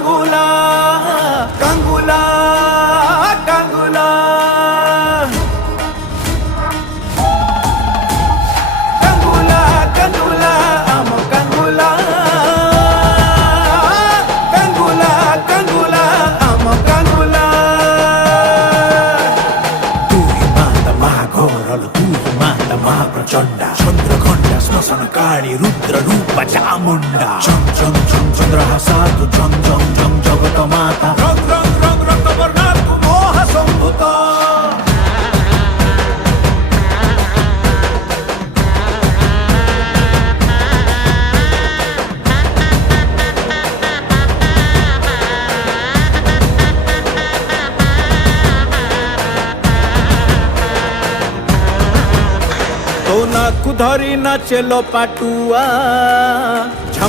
কাঙ্গুলা কাঙ্গুলা কাঙ্গুলা কাঙ্গুলা কাঙ্গুলা আম কাঙ্গুলা কাঙ্গুলা কাঙ্গুলা আম কাঙ্গুলা তুই মাতা মহাঘোরল তুই মাতা মহাপ্রচণ্ডা চন্দ্রঘণ্টা শ্মশানকারী রুদ্র রূপ চামুণ্ডা চম চম চম চন্দ্রহাসাতু জং জং জং জগত মাতা রং রং রং রক্তবর্ণাতু মোহ সম্ভূত तो नाकु धरी नाचेलो पाटुआ